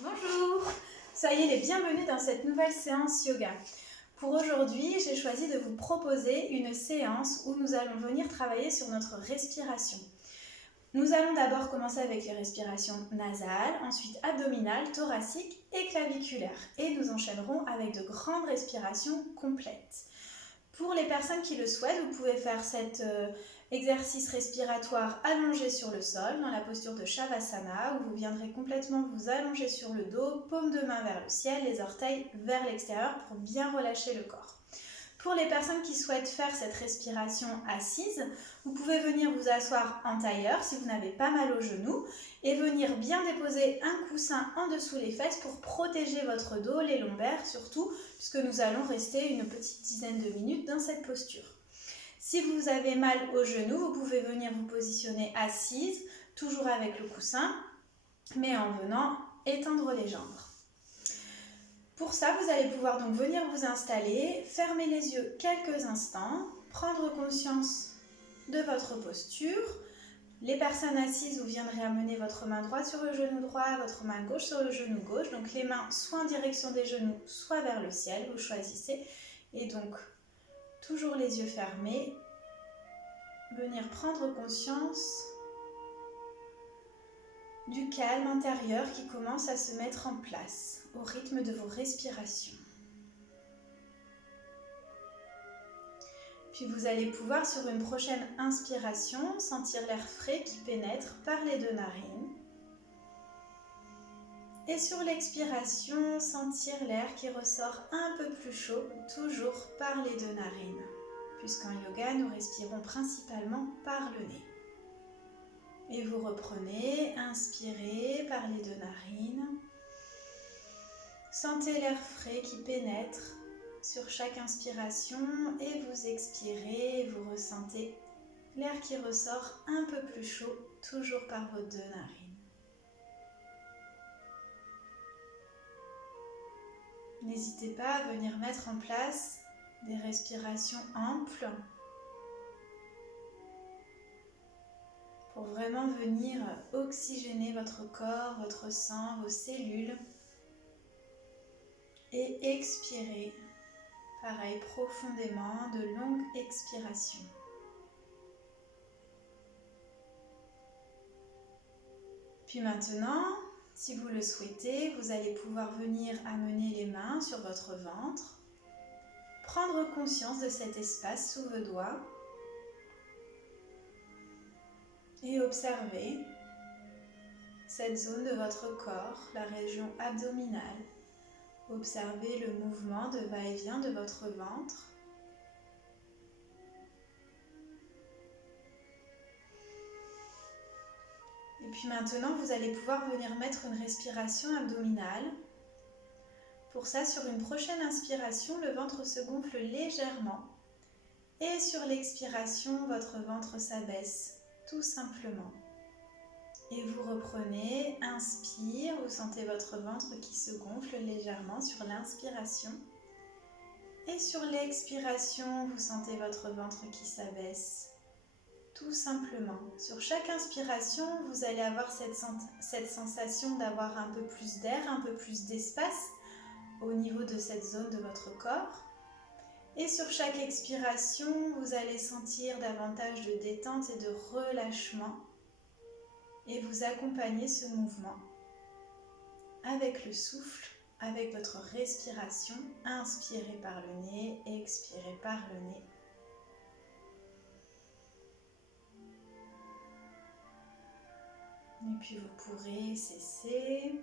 Bonjour! Soyez les bienvenus dans cette nouvelle séance yoga. Pour aujourd'hui, j'ai choisi de vous proposer une séance où nous allons venir travailler sur notre respiration. Nous allons d'abord commencer avec les respirations nasales, ensuite abdominales, thoraciques et claviculaires. Et nous enchaînerons avec de grandes respirations complètes. Pour les personnes qui le souhaitent, vous pouvez faire cet exercice respiratoire allongé sur le sol, dans la posture de Shavasana, où vous viendrez complètement vous allonger sur le dos, paume de main vers le ciel, les orteils vers l'extérieur pour bien relâcher le corps. Pour les personnes qui souhaitent faire cette respiration assise, vous pouvez venir vous asseoir en tailleur si vous n'avez pas mal aux genoux et venir bien déposer un coussin en dessous les fesses pour protéger votre dos, les lombaires surtout, puisque nous allons rester une petite dizaine de minutes dans cette posture. Si vous avez mal aux genoux, vous pouvez venir vous positionner assise, toujours avec le coussin, mais en venant étendre les jambes. Pour ça, vous allez pouvoir donc venir vous installer, fermer les yeux quelques instants, prendre conscience de votre posture. Les personnes assises, vous viendrez amener votre main droite sur le genou droit, votre main gauche sur le genou gauche. Donc les mains soit en direction des genoux, soit vers le ciel, vous choisissez. Et donc, toujours les yeux fermés, venir prendre conscience du calme intérieur qui commence à se mettre en place au rythme de vos respirations. Puis vous allez pouvoir, sur une prochaine inspiration, sentir l'air frais qui pénètre par les deux narines. Et sur l'expiration, sentir l'air qui ressort un peu plus chaud, toujours par les deux narines. Puisqu'en yoga, nous respirons principalement par le nez. Et vous reprenez, inspirez par les deux narines. Sentez l'air frais qui pénètre sur chaque inspiration et vous expirez, vous ressentez l'air qui ressort un peu plus chaud, toujours par vos deux narines. N'hésitez pas à venir mettre en place des respirations amples pour vraiment venir oxygéner votre corps, votre sang, vos cellules et expirer. Pareil, profondément, de longues expirations. Puis maintenant, si vous le souhaitez, vous allez pouvoir venir amener les mains sur votre ventre, prendre conscience de cet espace sous vos doigts et observer cette zone de votre corps, la région abdominale. Observez le mouvement de va-et-vient de votre ventre. Et puis maintenant, vous allez pouvoir venir mettre une respiration abdominale. Pour ça, sur une prochaine inspiration, le ventre se gonfle légèrement. Et sur l'expiration, votre ventre s'abaisse, tout simplement. Et vous reprenez, inspire, vous sentez votre ventre qui se gonfle légèrement sur l'inspiration. Et sur l'expiration, vous sentez votre ventre qui s'abaisse, tout simplement. Sur chaque inspiration, vous allez avoir cette sensation d'avoir un peu plus d'air, un peu plus d'espace au niveau de cette zone de votre corps. Et sur chaque expiration, vous allez sentir davantage de détente et de relâchement. Et vous accompagnez ce mouvement avec le souffle, avec votre respiration. Inspirez par le nez, expirez par le nez. Et puis vous pourrez cesser.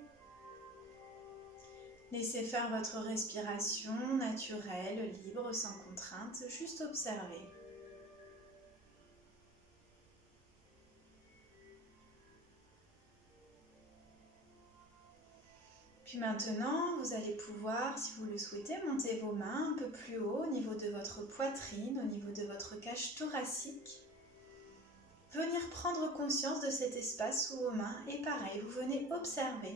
Laissez faire votre respiration naturelle, libre, sans contrainte, juste observer. Puis maintenant, vous allez pouvoir, si vous le souhaitez, monter vos mains un peu plus haut au niveau de votre poitrine, au niveau de votre cage thoracique. Venir prendre conscience de cet espace sous vos mains et pareil, vous venez observer.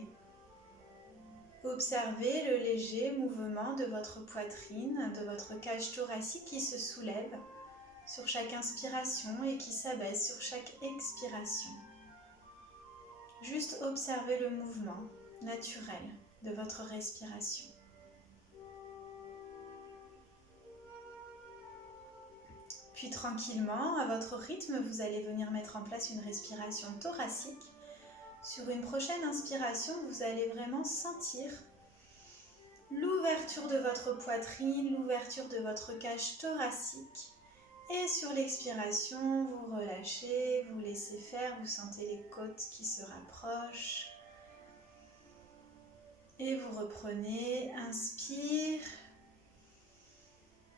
Observez le léger mouvement de votre poitrine, de votre cage thoracique qui se soulève sur chaque inspiration et qui s'abaisse sur chaque expiration. Juste observez le mouvement naturel de votre respiration. Puis tranquillement, à votre rythme, vous allez venir mettre en place une respiration thoracique. Sur une prochaine inspiration, vous allez vraiment sentir l'ouverture de votre poitrine, l'ouverture de votre cage thoracique. Et sur l'expiration, vous relâchez, vous laissez faire, vous sentez les côtes qui se rapprochent. Et vous reprenez, inspire.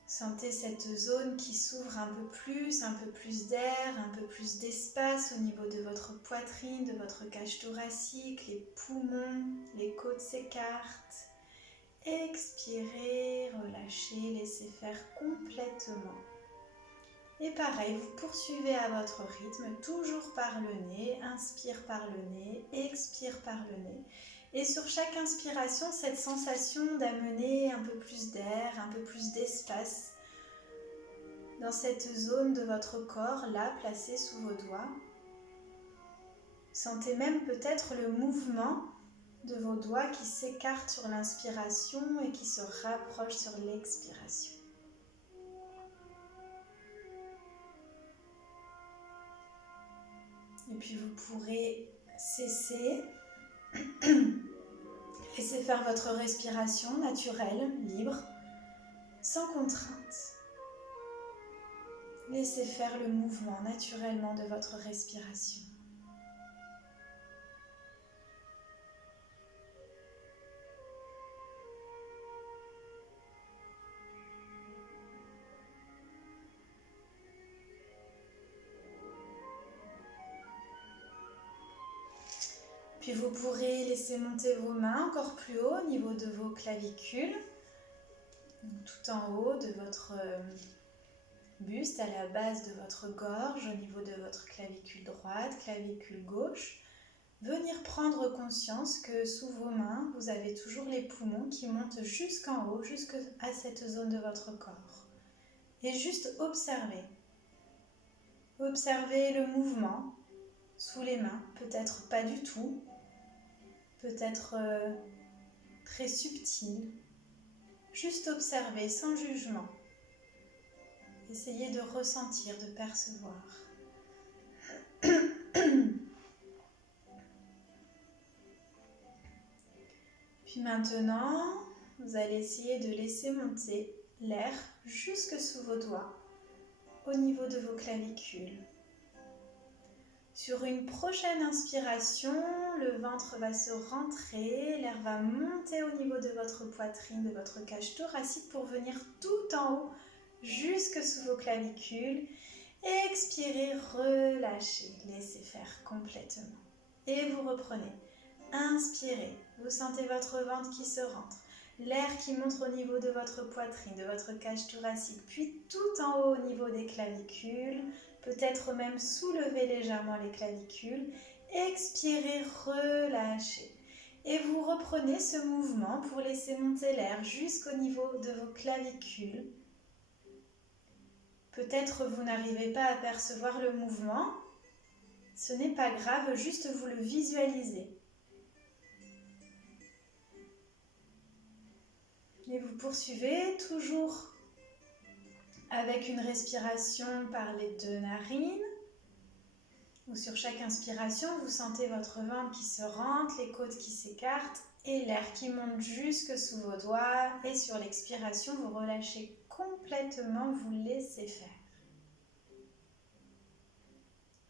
Sentez cette zone qui s'ouvre un peu plus d'air, un peu plus d'espace au niveau de votre poitrine, de votre cage thoracique, les poumons, les côtes s'écartent. Expirez, relâchez, laissez faire complètement. Et pareil, vous poursuivez à votre rythme, toujours par le nez, inspire par le nez, expire par le nez. Et sur chaque inspiration, cette sensation d'amener un peu plus d'air, un peu plus d'espace dans cette zone de votre corps, là, placée sous vos doigts. Sentez même peut-être le mouvement de vos doigts qui s'écartent sur l'inspiration et qui se rapprochent sur l'expiration. Et puis vous pourrez cesser, laissez faire votre respiration naturelle, libre, sans contrainte. Laissez faire le mouvement naturellement de votre respiration. Puis vous pourrez laisser monter vos mains encore plus haut au niveau de vos clavicules, tout en haut de votre buste, à la base de votre gorge, au niveau de votre clavicule droite, clavicule gauche. Venir prendre conscience que sous vos mains, vous avez toujours les poumons qui montent jusqu'en haut, jusqu'à cette zone de votre corps. Et juste observer. Observez le mouvement sous les mains, peut-être pas du tout, peut-être très subtil. Juste observer sans jugement. Essayez de ressentir, de percevoir. Puis maintenant, vous allez essayer de laisser monter l'air jusque sous vos doigts, au niveau de vos clavicules. Sur une prochaine inspiration, le ventre va se rentrer, l'air va monter au niveau de votre poitrine, de votre cage thoracique pour venir tout en haut, jusque sous vos clavicules. Expirez, relâchez, laissez faire complètement. Et vous reprenez. Inspirez, vous sentez votre ventre qui se rentre, l'air qui monte au niveau de votre poitrine, de votre cage thoracique, puis tout en haut au niveau des clavicules, peut-être même soulever légèrement les clavicules. Expirez, relâchez. Et vous reprenez ce mouvement pour laisser monter l'air jusqu'au niveau de vos clavicules. Peut-être vous n'arrivez pas à percevoir le mouvement. Ce n'est pas grave, juste vous le visualisez. Et vous poursuivez toujours avec une respiration par les deux narines. Où sur chaque inspiration, vous sentez votre ventre qui se rentre, les côtes qui s'écartent et l'air qui monte jusque sous vos doigts. Et sur l'expiration, vous relâchez complètement, vous laissez faire.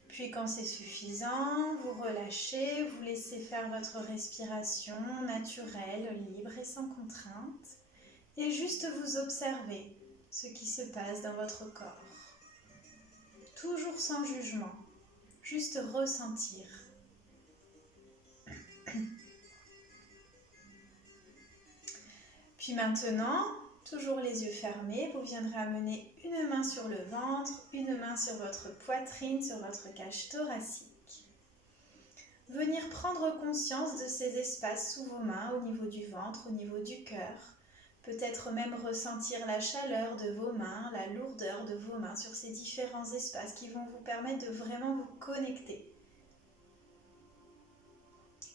Puis quand c'est suffisant, vous relâchez, vous laissez faire votre respiration naturelle, libre et sans contrainte. Et juste vous observez ce qui se passe dans votre corps. Toujours sans jugement, juste ressentir. Puis maintenant, toujours les yeux fermés, vous viendrez amener une main sur le ventre, une main sur votre poitrine, sur votre cage thoracique. Venir prendre conscience de ces espaces sous vos mains, au niveau du ventre, au niveau du cœur. Peut-être même ressentir la chaleur de vos mains, la lourdeur de vos mains sur ces différents espaces qui vont vous permettre de vraiment vous connecter.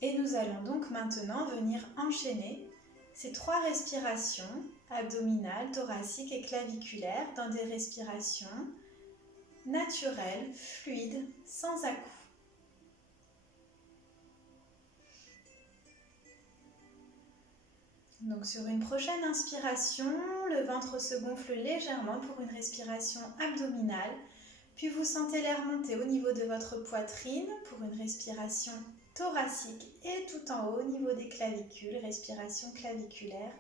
Et nous allons donc maintenant venir enchaîner ces 3 respirations abdominales, thoraciques et claviculaires dans des respirations naturelles, fluides, sans à-coups. Donc sur une prochaine inspiration, le ventre se gonfle légèrement pour une respiration abdominale, puis vous sentez l'air monter au niveau de votre poitrine pour une respiration thoracique et tout en haut au niveau des clavicules, respiration claviculaire.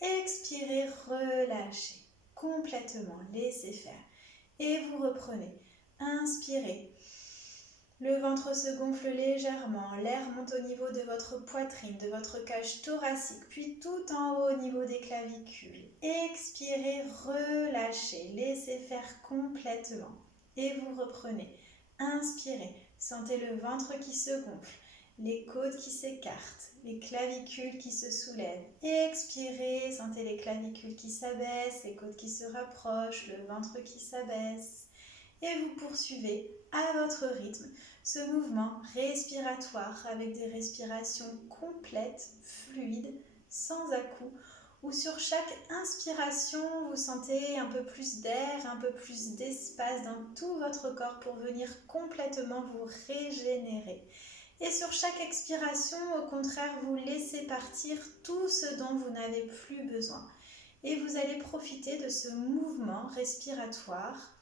Expirez, relâchez complètement, laissez faire. Et vous reprenez. Inspirez. Le ventre se gonfle légèrement, l'air monte au niveau de votre poitrine, de votre cage thoracique, puis tout en haut au niveau des clavicules. Expirez, relâchez, laissez faire complètement. Et vous reprenez. Inspirez, sentez le ventre qui se gonfle, les côtes qui s'écartent, les clavicules qui se soulèvent. Expirez, sentez les clavicules qui s'abaissent, les côtes qui se rapprochent, le ventre qui s'abaisse. Et vous poursuivez à votre rythme ce mouvement respiratoire avec des respirations complètes, fluides, sans à-coups, où sur chaque inspiration, vous sentez un peu plus d'air, un peu plus d'espace dans tout votre corps pour venir complètement vous régénérer. Et sur chaque expiration, au contraire, vous laissez partir tout ce dont vous n'avez plus besoin. Et vous allez profiter de ce mouvement respiratoire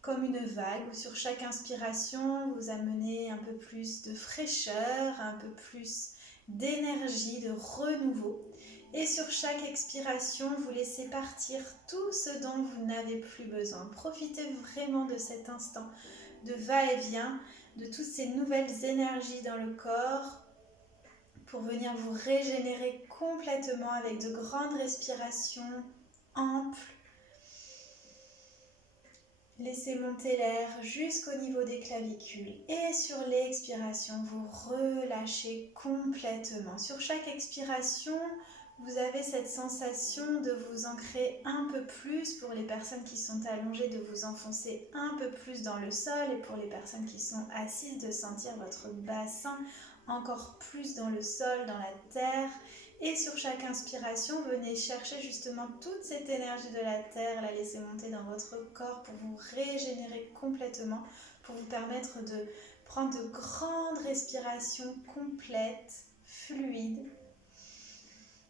comme une vague où sur chaque inspiration, vous amenez un peu plus de fraîcheur, un peu plus d'énergie, de renouveau. Et sur chaque expiration, vous laissez partir tout ce dont vous n'avez plus besoin. Profitez vraiment de cet instant de va-et-vient, de toutes ces nouvelles énergies dans le corps pour venir vous régénérer complètement avec de grandes respirations amples. Laissez monter l'air jusqu'au niveau des clavicules et sur l'expiration, vous relâchez complètement. Sur chaque expiration, vous avez cette sensation de vous ancrer un peu plus, pour les personnes qui sont allongées, de vous enfoncer un peu plus dans le sol, et pour les personnes qui sont assises, de sentir votre bassin encore plus dans le sol, dans la terre. Et sur chaque inspiration, venez chercher justement toute cette énergie de la terre, la laisser monter dans votre corps pour vous régénérer complètement, pour vous permettre de prendre de grandes respirations complètes, fluides,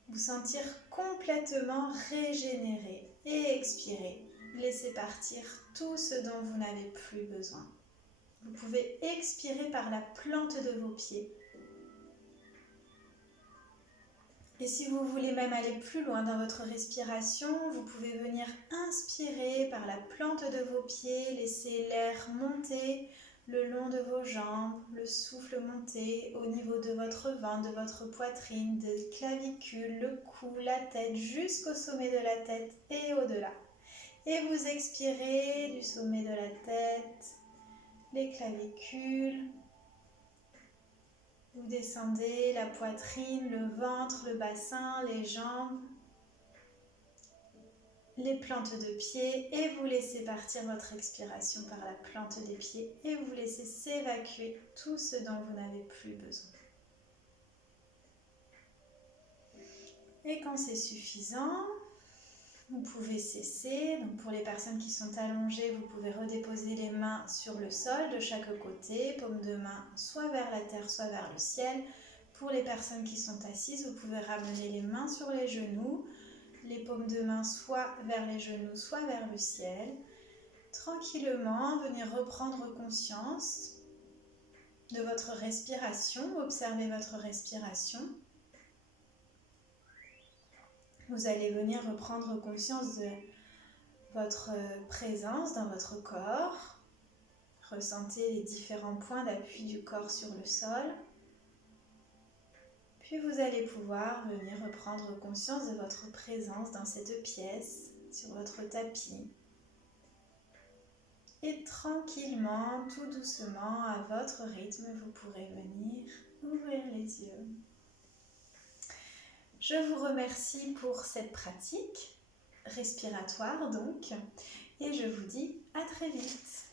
vous sentir complètement régénéré et expirer. Laissez partir tout ce dont vous n'avez plus besoin. Vous pouvez expirer par la plante de vos pieds. Et si vous voulez même aller plus loin dans votre respiration, vous pouvez venir inspirer par la plante de vos pieds, laisser l'air monter le long de vos jambes, le souffle monter au niveau de votre ventre, de votre poitrine, des clavicules, le cou, la tête, jusqu'au sommet de la tête et au-delà. Et vous expirez du sommet de la tête, les clavicules. Vous descendez la poitrine, le ventre, le bassin, les jambes, les plantes de pied et vous laissez partir votre expiration par la plante des pieds et vous laissez s'évacuer tout ce dont vous n'avez plus besoin. Et quand c'est suffisant, vous pouvez cesser. Donc pour les personnes qui sont allongées, vous pouvez redéposer les mains sur le sol de chaque côté, paume de main soit vers la terre, soit vers le ciel. Pour les personnes qui sont assises, vous pouvez ramener les mains sur les genoux, les paumes de main soit vers les genoux, soit vers le ciel. Tranquillement, venir reprendre conscience de votre respiration, observez votre respiration. Vous allez venir reprendre conscience de votre présence dans votre corps. Ressentez les différents points d'appui du corps sur le sol. Puis vous allez pouvoir venir reprendre conscience de votre présence dans cette pièce, sur votre tapis. Et tranquillement, tout doucement, à votre rythme, vous pourrez venir ouvrir les yeux. Je vous remercie pour cette pratique respiratoire donc, et je vous dis à très vite.